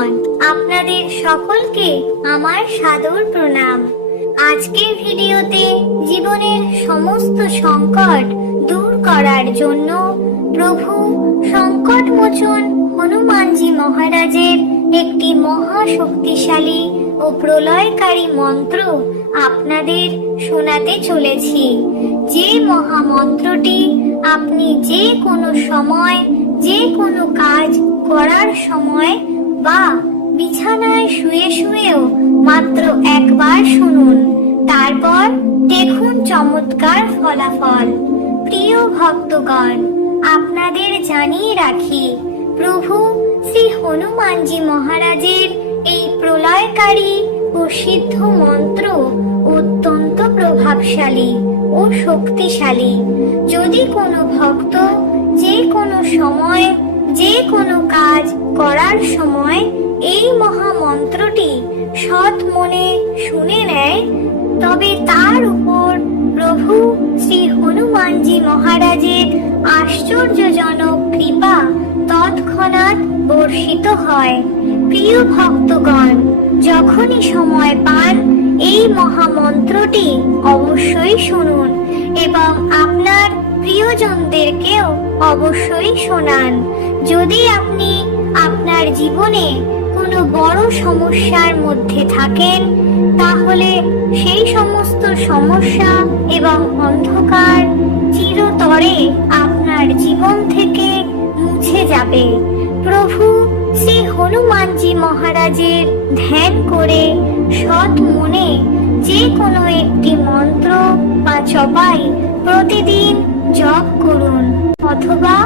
ভক্তগণ, আপনাদের সকলকে আমার সাদর প্রণাম। আজকের ভিডিওতে জীবনের সমস্ত সংকট দূর করার জন্য প্রভু সংকটমোচন হনুমানজি মহারাজের একটি মহা শক্তিশালী ও প্রলয়কারী মন্ত্র আপনাদের শোনাতে চলেছি। যে মহামন্ত্রটি আপনি যে কোনো সময় যে কোনো কাজ করার সময় বা বিছানায় শুয়ে শুয়েও মাত্র একবার শুনুন, তারপর দেখুন চমৎকার ফলাফল। প্রিয় ভক্তগণ, আপনাদের জানিয়ে রাখি, প্রভু শ্রী হনুমানজি মহারাজের এই প্রলয়কারী ও সিদ্ধ মন্ত্র অত্যন্ত প্রভাবশালী ও শক্তিশালী। যদি কোনো ভক্ত যে কোনো সময় যে কোনো কাজ করার সময় এই মহামন্ত্রটি সৎ মনে শুনে নেয়, তবে তার উপর প্রভু শ্রী হনুমানজি মহারাজের আশ্চর্যজনক কৃপা তৎক্ষণাৎ বর্ষিত হয়। প্রিয় ভক্তগণ, যখনই সময় পান এই মহামন্ত্রটি অবশ্যই শুনুন এবং আপনার প্রিয়জনদেরকেও অবশ্যই শোনান। যদি আপনি আপনার জীবনে কোনো বড় সমস্যার মধ্যে থাকেন, তাহলে সেই সমস্ত সমস্যা এবং অন্ধকার চিরতরে আপনার জীবন থেকে মুছে যাবে। প্রভু শ্রী হনুমানজি মহারাজের ধ্যান করে সৎ মনে যে কোনো একটি মন্ত্র বা জপাই প্রতিদিন জপ করুন অথবা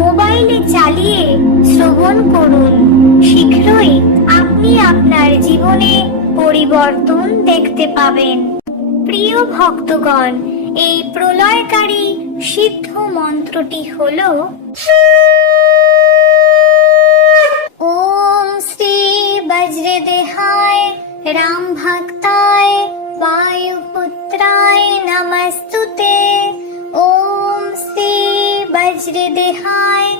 মোবাইলে চালিয়ে শ্রবণ করুন। শীঘ্রই আপনি আপনার জীবনে পরিবর্তন দেখতে পাবেন। প্রিয় ভক্তগণ, এই প্রলয়কারী সিদ্ধ মন্ত্রটি হল ওম শ্রী বজ্রদেহায় রাম ভক্তায় বায়ুপুত্রায় নমস্তুতে। ওম শ্রী বজ্রদেহায়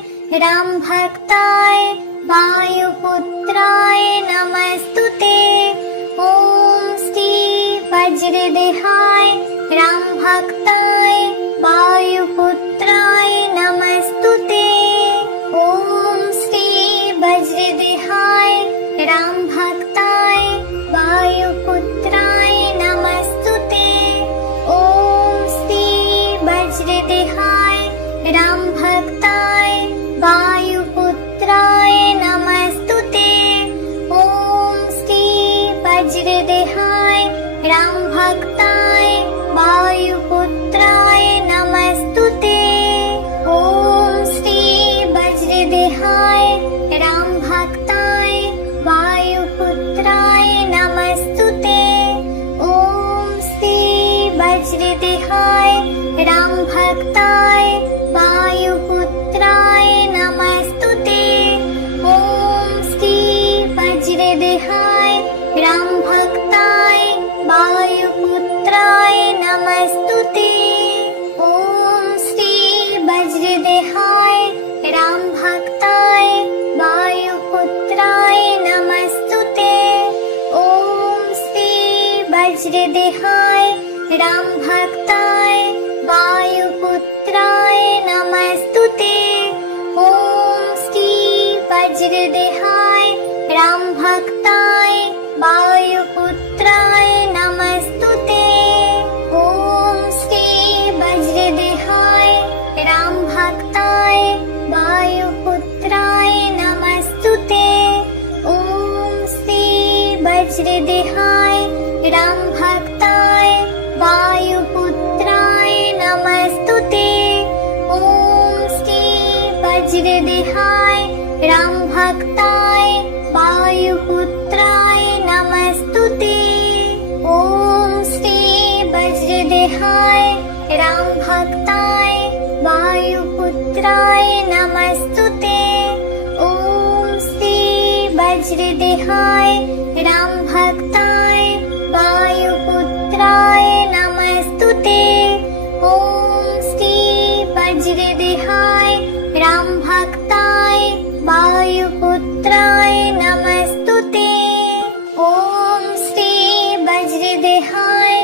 রাম ভক্তায় বায়ুপুত্রায় নমস্তুতে। ওম শ্রী বজ্রদেহায় রাম ভক্তায় বায়ুপুত্রায় নমস্তুতে। ওম শ্রী বজ্রদেহায় রাম ভক্তায় বায়ুপুত্রায় নমস্তুতে। ওম শ্রী বজ্রদেহায় রাম ভক্তায় বায়ুপুত্রায় নমস্তুতে। ওম শ্রী বজ্রদেহায় রাম ভক্তায় বায়ুপুত্রায় নমস্তুতে। ওম শ্রী বজ্রদেহায় রাম ভক্তায় বায়ুপুত্রায় নমস্তুতে। ওম শ্রী বজ্রদেহায় রাম ভক্তায় বায়ুপুত্রায় নমস্তুতে। ওম শ্রী বজ্রদেহায় রাম ভক্তায় বায়ুপুত্রায় নমস্তুতে। ওম শ্রী বজ্রদেহায় রাম ভক্তায় বায়ুপুত্রায় নমস্তুতে। ওম শ্রী বজ্রদেহায় রাম ভক্তায় বায়ুপুত্রায় নমস্তুতে। ওম শ্রী বজ্রদেহায় রাম ভক্তায় বায়ুপুত্রায় নমস্তুতে। ওম শ্রী বজ্রদেহায় রাম ভক্তায় বায়ুপুত্রায় নমস্তুতে। ওম শ্রী বজ্রদেহায় রাম ভক্তায় বায়ুপুত্রায় নমস্তুতে। ওম শ্রী বজ্রদেহায় রাম ভক্তায় বায়ুপুত্রায় নমস্তুতে। ওম শ্রী বজ্রদেহায় রাম ভক্তায় বায়ুপুত্রায় নমস্তুতে। ওম শ্রী বজ্রদেহায় রাম ভক্তায় বায়ুপুত্রায় নমস্তুতে। ওম শ্রী বজ্রদেহায় রাম ভক্তায় বায়ুপুত্রায় नमस्तुते। ॐ श्री वज्रदेहाय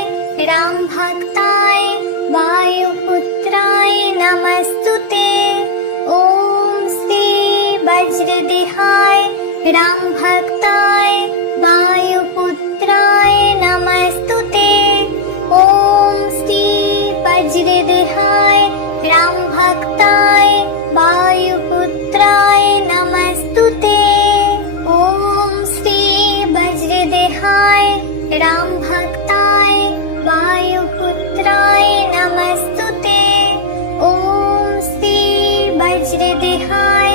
रामभक्ताय वायुपुत्राय नमस्तुते। ॐ श्री वज्रदेहाय रामभक्ताय वायुपुत्राय नमस्तुते। ॐ श्री वज्रदेहाय रामभक्ताय वायुपुत्राय नमस्तुते। ॐ श्री वज्रदेहाय रामभक्ताय वायुपुत्राय नमस्तुते। ॐ श्री वज्रदेहाय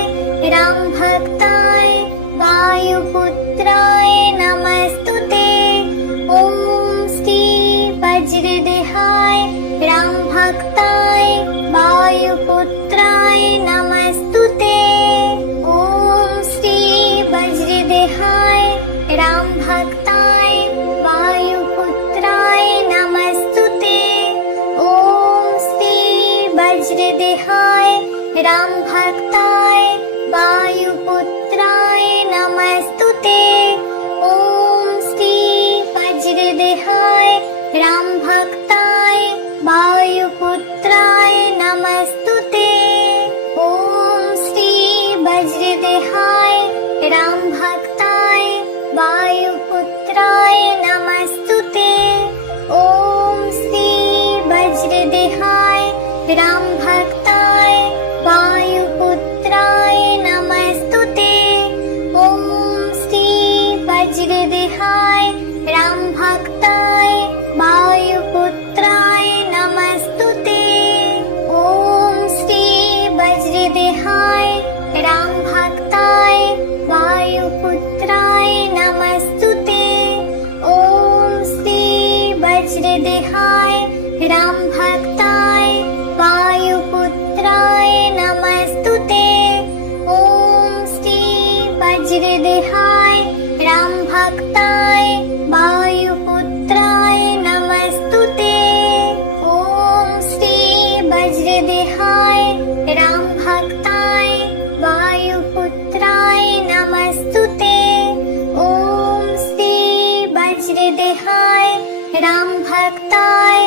रामभक्ताय वायुपुत्राय नमस्तुते। ॐ श्री वज्रदेहाय रामभक्ताय वायुपुत्राय नमस्तुते। ॐ श्री वज्रदेहाय रामभक्ताय वायुपुत्राय नमस्तुते। ॐ श्री वज्रदेहाय रामभक्ताय वायुपुत्राय नमस्तुते। ॐ श्री वज्रदेहाय रामभक्ताय वायुपुत्राय नमस्तुते। ॐ श्री वज्रदेहाय रामभक्ताय वायुपुत्राय नमस्तुते। ॐ श्री वज्रदेहाय रामभक्ताय वायुपुत्राय नमस्तुते। ॐ श्री वज्रदेहाय रामभक्ताय वायुपुत्राय नमस्तुते। ॐ श्री वज्रदेहाय रामभक्ताय वायुपुत्राय नमस्तुते। ॐ श्री वज्रदेहाय रामभक्ताय वायुपुत्राय नमस्तुते। ॐ श्री वज्रदेहाय रामभक्ताय वायुपुत्राय नमस्तुते। ॐ श्री वज्रदेहाय रामभक्ताय वायुपुत्राय नमस्तुते। ॐ श्री वज्रदेहाय रामभक्ताय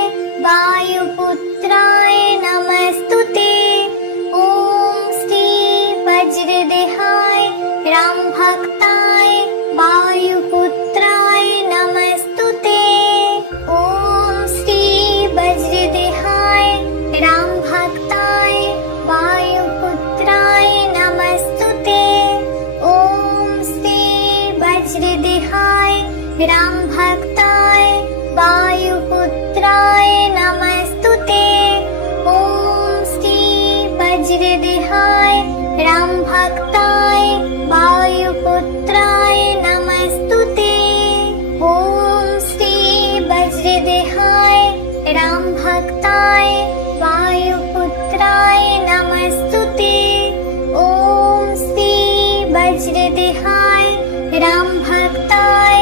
वायुपुत्राय नमस्तुते। ॐ श्री वज्रदेहाय रामभक्ताय वायुपुत्राय नमस्तुते। ॐ श्री वज्रदेहाय रामभक्ताय वायुपुत्राय नमस्तुते। ॐ श्री वज्रदेहाय रामभक्ताय वायुपुत्राय नमस्तुते। ॐ श्री वज्रदेहाय रामभक्ताय वायुपुत्राय नमस्तुते। ॐ श्री वज्रदेहाय रामभक्ताय वायुपुत्राय नमस्तुते। ॐ श्री वज्रदेहाय रामभक्ताय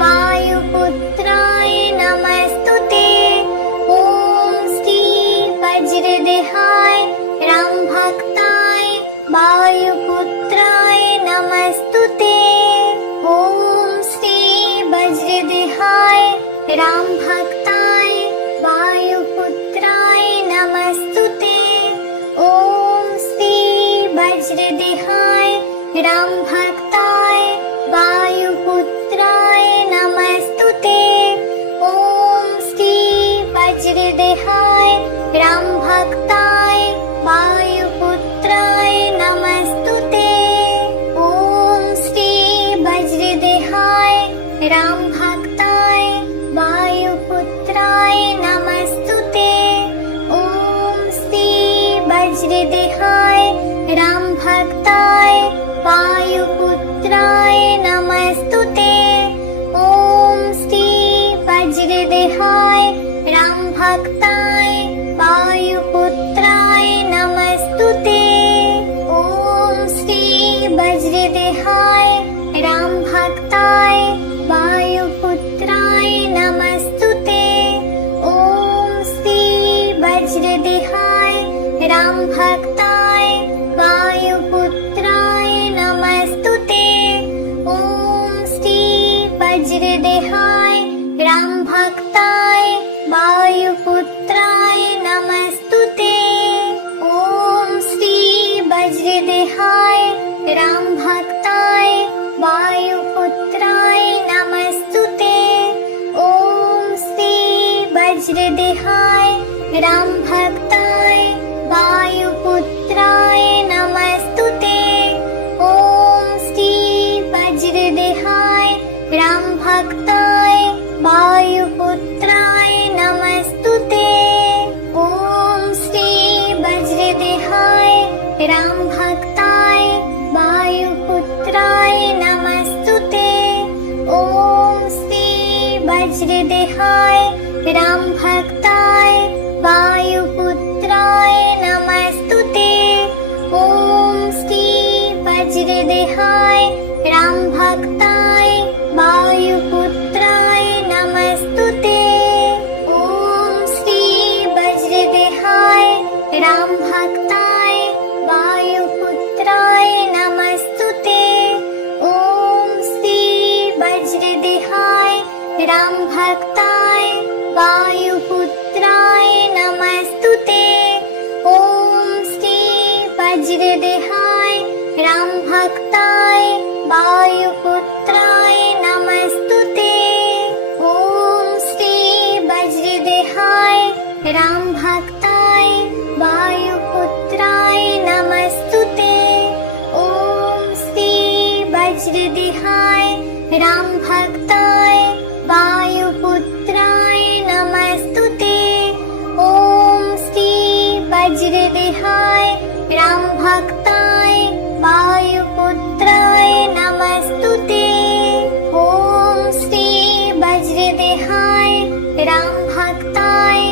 वायुपुत्राय नमस्तुते। ॐ श्री वज्रदेहाय रामभक्ताय वायुपुत्राय नमस्तुते। ॐ श्री वज्रदेहाय रामभक्ताय वायुपुत्राय नमस्तुते। ॐ श्री वज्रदेहाय रामभक्ताय वायुपुत्राय नमस्तुते। ॐ श्री वज्रदेहाय रामभक्ताय वायुपुत्राय नमस्तुते। ॐ श्री वज्रदेहाय रामभक्ताय वायुपुत्राय नमस्तुते। ॐ श्री वज्रदेहाय रामभक्ताय वायुपुत्राय नमस्तुते। ॐ श्री वज्रदेहाय रामभक्ताय वायुपुत्राय नमस्तुते। ॐ श्री वज्रदेहाय रामभक्ताय वायुपुत्राय नमस्तुते। ॐ श्री वज्रदेहाय रामभक्ताय वायुपुत्राय नमस्तुते। वज्रदेहाय राम भक्ताय वायुपुत्राय नमस्तुते। ओम श्री वज्रदेहाय राम भक्ताय वायुपुत्राय नमस्तुते। ओम श्री वज्रदेहाय राम भक्ताय वायुपुत्राय नमस्तुते। ओम श्री वज्रदेहाय राम भक्ताय वायुपुत्राय नमस्तुते। ओम श्री वज्रदेहाय राम भक्ताय वायुपुत्राय नमस्तुते। ओम श्री वज्रदेहाय राम भक्ताय वायुपुत्राय नमस्तुते। ओम श्री वज्रदेहाय राम भक्ताय वायुपुत्राय नमस्तुते। ओम श्री वज्रदेहाय राम भक्ताय वायुपुत्राय नमस्तुते। ओम श्री वज्रदेहाय राम भक्ताय वायुपुत्राय नमस्तुते। ओम श्री वज्रदेहाय राम भक्ताय वायुपुत्राय नमस्तुते। ओम श्री वज्रदेहाय राम भक्ताय वायुपुत्राय नमस्तुते। ओम श्री वज्रदेहाय राम भक्ताय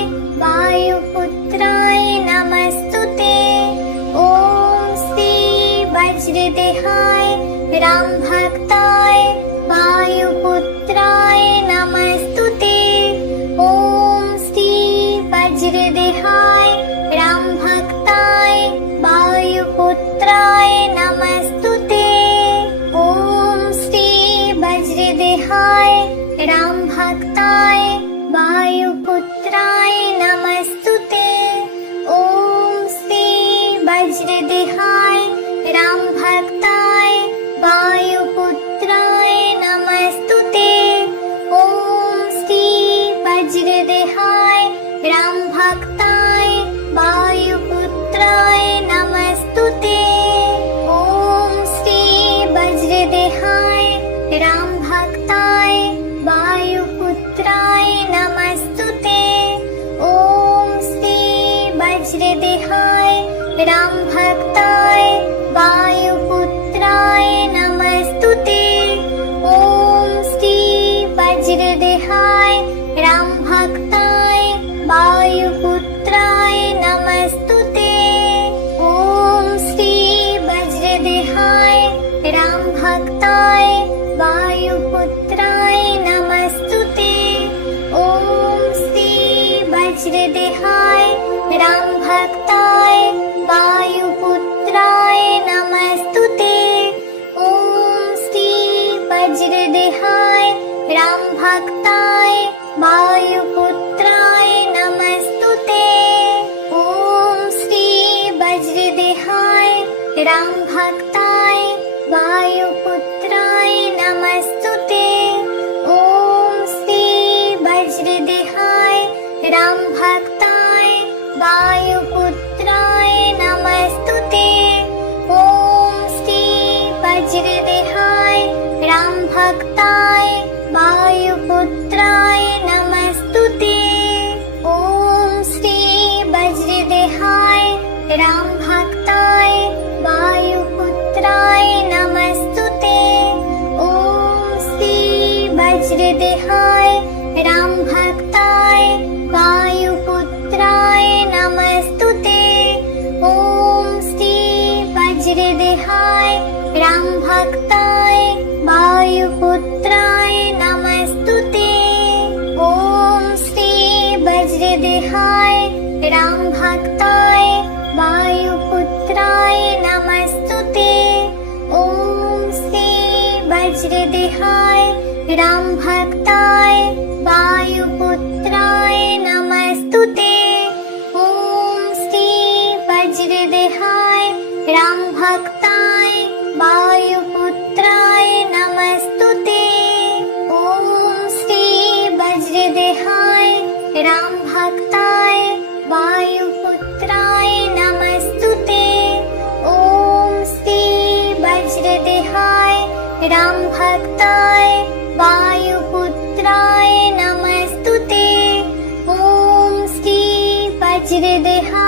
वायुपुत्राय नमस्तुते। ओम श्री वज्रदेहाय राम भक्ताय वायुपुत्राय नमस्तुते। ओम श्री वज्रदेहाय राम भक्ताय वायुपुत्राय नमस्तुते। ओम श्री वज्रदेहाय राम भक्ताय वायुपुत्राय नमस्तुते। ओम श्री वज्रदेहाय राम भक्ताय वायुपुत्राय नमस्तुते। ओम श्री वज्रदेहाय राम भक्ताय वायुपुत्राय नमस्तुते। ओम श्री वज्रदेहाय राम भक्ताय वायुपुत्राय नमस्तुते। ओम श्री वज्रदेहाय राम भक्ताय वायुपुत्राय नमस्तुते। ओम श्री वज्रदेहाय राम भक्ताय वायुपुत्राय नमस्तुते। ओम श्री वज्रदेहाय राम भक्ताय वायुपुत्राय नमस्तुते। ओम श्री वज्रदेहाय राम भक्ताय वायुपुत्राय नमस्तुते। ओम श्री वज्रदेहाय राम भक्ताय वायुपुत्राय नमस्तुते। ओम श्री वज्रदेहाय राम भक्ताय वायुपुत्राय नमस्तुते। ओम श्री वज्रदेहाय राम भक्ताय वायुपुत्राय नमस्तुते। ओम श्री वज्रदेहाय राम भक्ताय वायुपुत्राय नमस्तुते। ओम श्री वज्रदेहाय राम भक्ताय वायुपुत्राय नमस्तुते। ओम श्री वज्रदेहाय राम भक्ताय वायुपुत्राय नमस्तुते। ओम श्री वज्रदेहाय राम भक्ताय वायुपुत्राय नमस्तुते। ओम श्री वज्रदेहाय राम भक्ताय वायुपुत्राय नमस्तुते। ओम श्री वज्रदेहाय राम भक्ताय वायुपुत्राय नमस्तुते। ओम श्री वज्रदेहाय राम भक्ताय वायुपुत्राय नमस्तुते। ओम श्री वज्रदेहाय राम वज्रदेहाय रामभक्ताय वायुपुत्राय नमस्तुते। ॐ श्री वज्रदेहाय